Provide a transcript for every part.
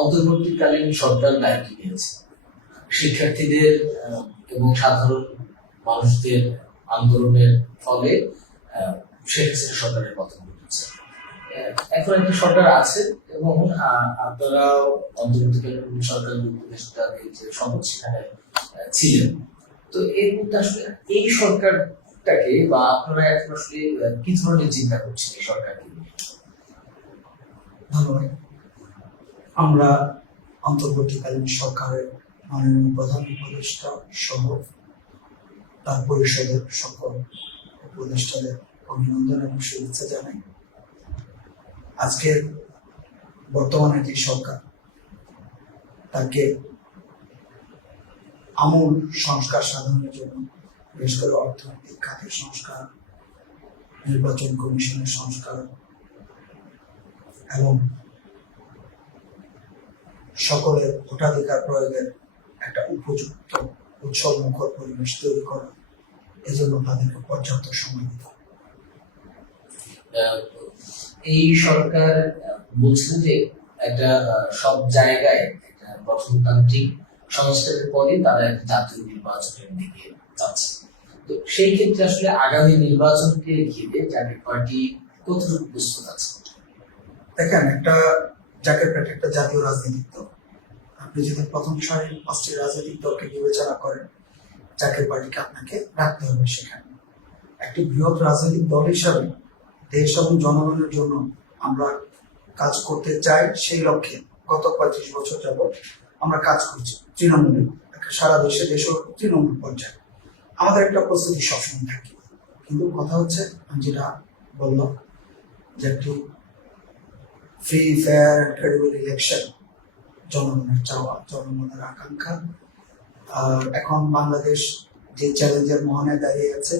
অন্তর্বর্তীকালীন সরকার দায়িত্ব নিয়েছে শিক্ষার্থীদের এবং সাধারণ মানুষদের আন্দোলনের ফলে শেখ হাসিনা সরকারের পতন ঘটেছে। এখন একটা সরকার আছে এবং আপনারা অন্তর্বর্তীকালীন সরকারের উপদেষ্টাদের যে শপথ সেখানে ছিলেন। তো এর মধ্যে আসলে এই সরকারটাকে বা আপনারা এখন আসলে কি ধরনের চিন্তা করছেন এই সরকারকে নিয়ে? ধন্যবাদ। আমরা অন্তর্বর্তীকালীন সরকারের মাননীয় প্রধান উপদেষ্টা সহ তার পরিষদের সকল উপদেষ্টাদের অভিনন্দন এবং শুভেচ্ছা জানাই। আজকের বর্তমানে যে সরকার তাকে আমূল সংস্কার সাধনের জন্য বিশেষ করে অর্থনৈতিক খাতের সংস্কার, নির্বাচন কমিশনের সংস্কার এবং সকলের ভোটাধিকার প্রয়োগের একটা উপযুক্ত উৎসব মুখর পরিবেশ তৈরি করা, এজন্য তাদেরকে পর্যাপ্ত সময় দিতে হবে। এই সরকার বলছেন যে একটা সব জায়গায় একটা গঠনতান্ত্রিক সংস্কারের পরে তারা একটা জাতীয় নির্বাচনের দিকে যাচ্ছে। তো সেই ক্ষেত্রে আসলে আগামী নির্বাচনকে ঘিরে জাতীয় পার্টি কতটুকু প্রস্তুত আছে? দেখেন, একটা জাতীয় পার্টি একটা জাতীয় রাজনৈতিক দল। আপনি যদি প্রথম সারির 5টি রাজনৈতিক দলকে বিবেচনা করেন, জাতীয় পার্টিকে আপনাকে রাখতে হবে সেখানে। একটি বৃহৎ রাজনৈতিক দল হিসাবে দেশ এবং জনগণের জন্য আমরা কাজ করতে চাই, সেই লক্ষ্যে গত 35 বছর যাবৎ আমরা কাজ করছি তৃণমূলে, সারা দেশে তৃণমূল পর্যায়ে আমাদের একটা প্রস্তুতি সবসময় থাকে। কিন্তু কথা হচ্ছে, আমি যেটা বললাম যে একটি free, fair and credible election জনগণের চাওয়া, জনগণের আকাঙ্ক্ষা। আর এখন বাংলাদেশ যে চ্যালেঞ্জের মোহনায় দাঁড়িয়ে আছে,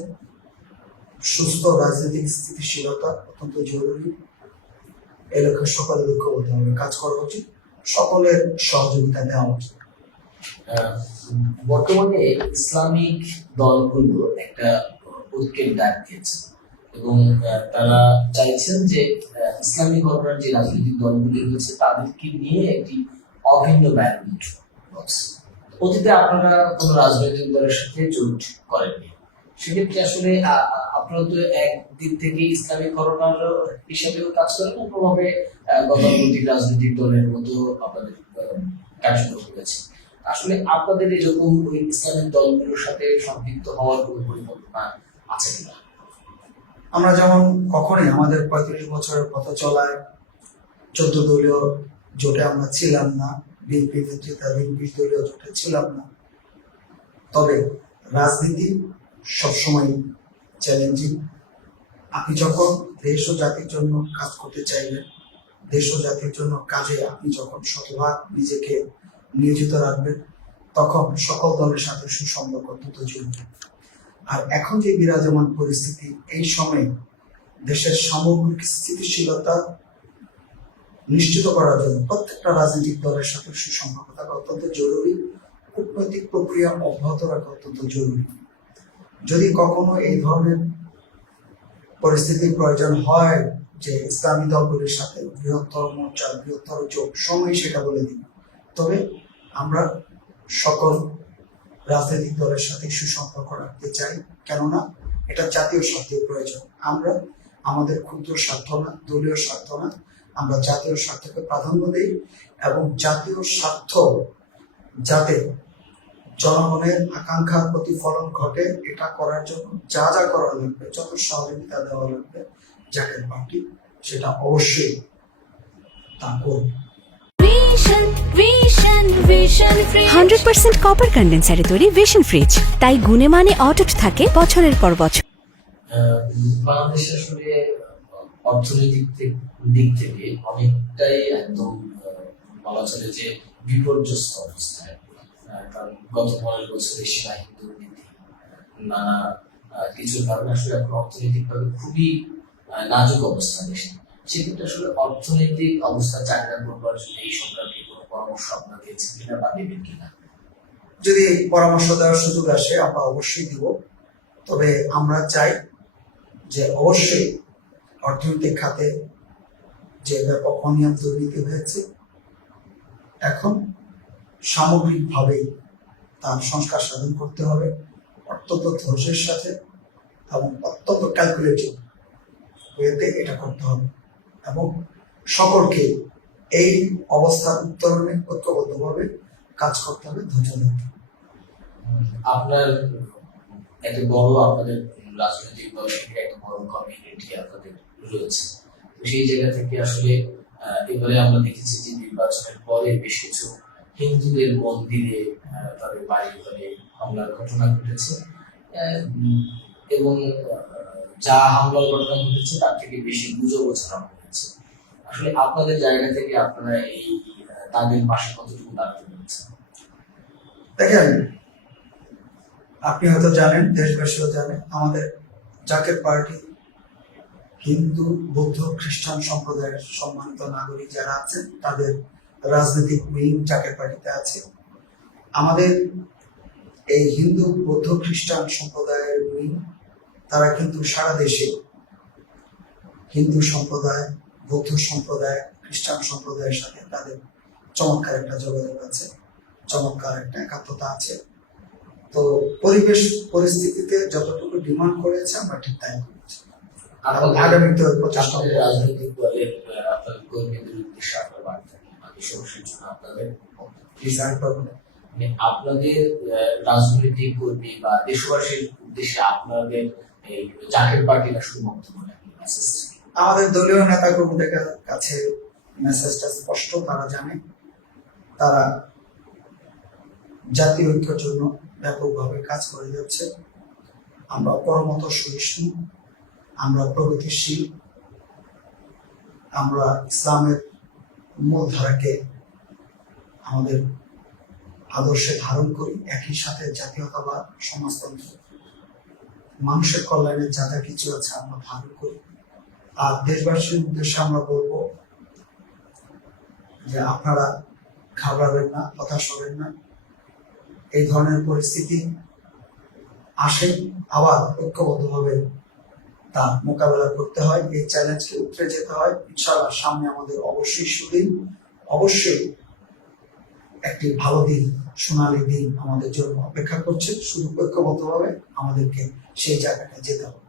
সুস্থ রাজনৈতিক স্থিতিশীলতা অত্যন্ত জরুরি। এই লক্ষ্যে সকলের ঐক্যবদ্ধভাবে কাজ করা উচিত, সকলের সহযোগিতা দেওয়া উচিত। বর্তমানে ইসলামিক দলগুলো একটা ঐক্যের ডাক দিয়েছে এবং তারা চাইছেন যে ইসলামিক ঘটনার যে রাজনৈতিক দলগুলি রয়েছে তাদেরকে নিয়ে একটি অভিন্ন ব্যালট বক্স। অতীতে আপনারা কোনো রাজনৈতিক দলের সাথে জোট করেননি, সেক্ষেত্রে আসলে আপনারা তো একদিক থেকে ইসলামিক ঘটনার হিসাবেও কাজ করেন, অন্যভাবে গতানুগতিক রাজনৈতিক দলের মতো আপনাদের কার্যক্রম রয়েছে। আসলে আপনাদের এরকম ওই ইসলামিক দলগুলোর সাথে সম্পৃক্ত হওয়ার কোনো পরিকল্পনা আছে কিনা? আমরা যেমন কখনোই আমাদের 35 বছরের পথ চলায় 14 দলীয় জোটে আমরা ছিলাম না, বিএনপি নেতৃত্বাধীন 20 দলীয় জোটে ছিলাম না। তবে রাজনীতি সবসময় চ্যালেঞ্জিং। আপনি যখন দেশ ও জাতির জন্য কাজ করতে চাইবেন, দেশ ও জাতির জন্য কাজে আপনি যখন শতভাগ নিজেকে নিয়োজিত রাখবেন, তখন সকল দলের সাথে সুসম্পর্ক অত্যন্ত জরুরি। আর এখন যে বিরাজমান পরিস্থিতি, এই সময়ে দেশের সামগ্রিক স্থিতিশীলতা নিশ্চিত করার জন্য প্রত্যেকটা রাজনৈতিক দলের সাথে সুসম্পর্ক থাকা অত্যন্ত জরুরি। কূটনৈতিক প্রক্রিয়া অব্যাহত রাখা অত্যন্ত জরুরি। যদি কখনো এই ধরনের পরিস্থিতির প্রয়োজন হয় যে ইসলামী দলগুলির সাথে বৃহত্তর মোর্চা, বৃহত্তর জোট, সময় সেটা বলে দিন। তবে আমরা সকল রাজনৈতিক দলের সাথে সুসম্পর্ক রাখতে চাই, কেননা এটা জাতীয় স্বার্থের প্রয়োজন। আমরা আমাদের ক্ষুদ্র স্বার্থ না, দলীয় স্বার্থ না, আমরা জাতীয় স্বার্থকে প্রাধান্য দিই এবং জাতীয় স্বার্থ যাতে জনগণের আকাঙ্ক্ষার প্রতিফলন ঘটে, এটা করার জন্য যা যা করা লাগবে, যত সহযোগিতা দেওয়া লাগবে, জাতীয় পার্টি সেটা অবশ্যই তা করবে। 100% কপার কন্ডেন্সারে তৈরি ভিশন ফ্রিজ, তাই গুণে মানে অটুট থাকে বছরের পর বছর। বাংলাদেশ আসলে অর্থনৈতিক দিক থেকে অনেকটাই একদম বলা চলে যে বিপর্যস্ত অবস্থায়। কারণ গত 5 বছরে সীমাহীন দুর্নীতি, নানা কিছু কারণে আসলে এখন অর্থনৈতিকভাবে খুবই নাজুক অবস্থা দেশে। সেক্ষেত্রে আসলে অর্থনৈতিক অবস্থা চাঙ্গা করবার জন্য এই সরকারকে কোনো পরামর্শ আপনার দিয়েছে কিনা বা দেবেন কিনা? যদি পরামর্শ দেওয়ার সুযোগ আসে আমরা অবশ্যই দিব। তবে আমরা চাই যে অবশ্যই অর্থনৈতিক খাতে যে ব্যাপক অনিয়ম দুর্নীতি হয়েছে এখন সামগ্রিকভাবেই তার সংস্কার সাধন করতে হবে অত্যন্ত ধৈর্যের সাথে এবং অত্যন্ত ক্যালকুলেটিভ ওয়েতে এটা করতে হবে এবং সকলকে এই অবস্থার উত্তরণে ঐক্যবদ্ধভাবে কাজ করতে হবে, ধৈর্য ধরতে হবে। আপনার একটা বড় আপনাদের রাজনৈতিক দল থেকে একটা বড় কমিউনিটি আপনাদের রয়েছে, তো সেই জায়গা থেকে আসলে এবারে আমরা দেখেছি যে নির্বাচনের পরে বেশ কিছু হিন্দুদের মন্দিরে তাদের বাড়ি ঘরে হামলার ঘটনা ঘটেছে, এবং যা হামলার ঘটনা ঘটেছে তার থেকে বেশি গুজব ছড়ানো হয়েছে। আসলে আপনাদের জায়গা থেকে আপনারা এই তাদের পাশে কতটুকু দাঁড়াতে পেরেছেন? দেখেন, আপনি হয়তো জানেন, দেশবাসীও জানে, আমাদের জাকের পার্টি হিন্দু, বৌদ্ধ, খ্রিস্টান সম্প্রদায়ের সম্মানিত নাগরিক যারা আছেন তাদের রাজনৈতিক উইং জাকের পার্টিতে আছে। আমাদের এই হিন্দু, বৌদ্ধ, খ্রিস্টান সম্প্রদায়ের উইং তারা কিন্তু সারা দেশে হিন্দু সম্প্রদায়, বৌদ্ধ সম্প্রদায়, খ্রিস্টান সম্প্রদায়ের সাথে তাদের চমৎকার একটা যোগাযোগ আছে, চমৎকার একটা একাত্মতা আছে। তো পরিবেশ পরিস্থিতিতে যতটুকু ডিমান্ড করেছে আমরা ঠিক তাই করেছি। এবং আগামীতে প্রচেষ্টা আপনাদের রাজনৈতিক দলের আপনাদের কর্মীদের উদ্দেশ্যে আপনার বার্তা কি? দেশবাসীর জন্য আপনাদের মানে আপনাদের রাজনৈতিক কর্মী বা দেশবাসীর উদ্দেশ্যে আপনাদের এই জাতীয় পার্টির আসলে বক্তব্য নাকি মেসেজ? আমাদের দলীয় নেতা কর্মীদের কাছে মেসেজটা স্পষ্ট, তারা জানে তারা জাতীয় ঐক্যের জন্য ব্যাপকভাবে কাজ করে যাচ্ছে। আমরা পরমত সহিষ্ণু, আমরা প্রগতিশীল, আমরা ইসলামের মূলধারাকে আমাদের আদর্শে ধারণ করি, একই সাথে জাতীয়তাবাদ, সমাজতন্ত্র, মানুষের কল্যাণে যা যা কিছু আছে আমরা ধারণ করি। আর দেশবাসীর উদ্দেশ্যে আমরা বলবো যে আপনারা ঘাবড়াবেন না, হতাশ হবেন না। এই ধরনের পরিস্থিতি আসে, আবার ঐক্যবদ্ধভাবে তা মোকাবেলা করতে হয়, এই চ্যালেঞ্জকে উতরে যেতে হয়। ইনশাআল্লাহ সামনে আমাদের অবশ্যই সুদিন, অবশ্যই একটি ভালো দিন, সোনালী দিন আমাদের জন্য অপেক্ষা করছে। শুধু ঐক্যবদ্ধভাবে আমাদেরকে সেই জায়গাটায় যেতে হবে।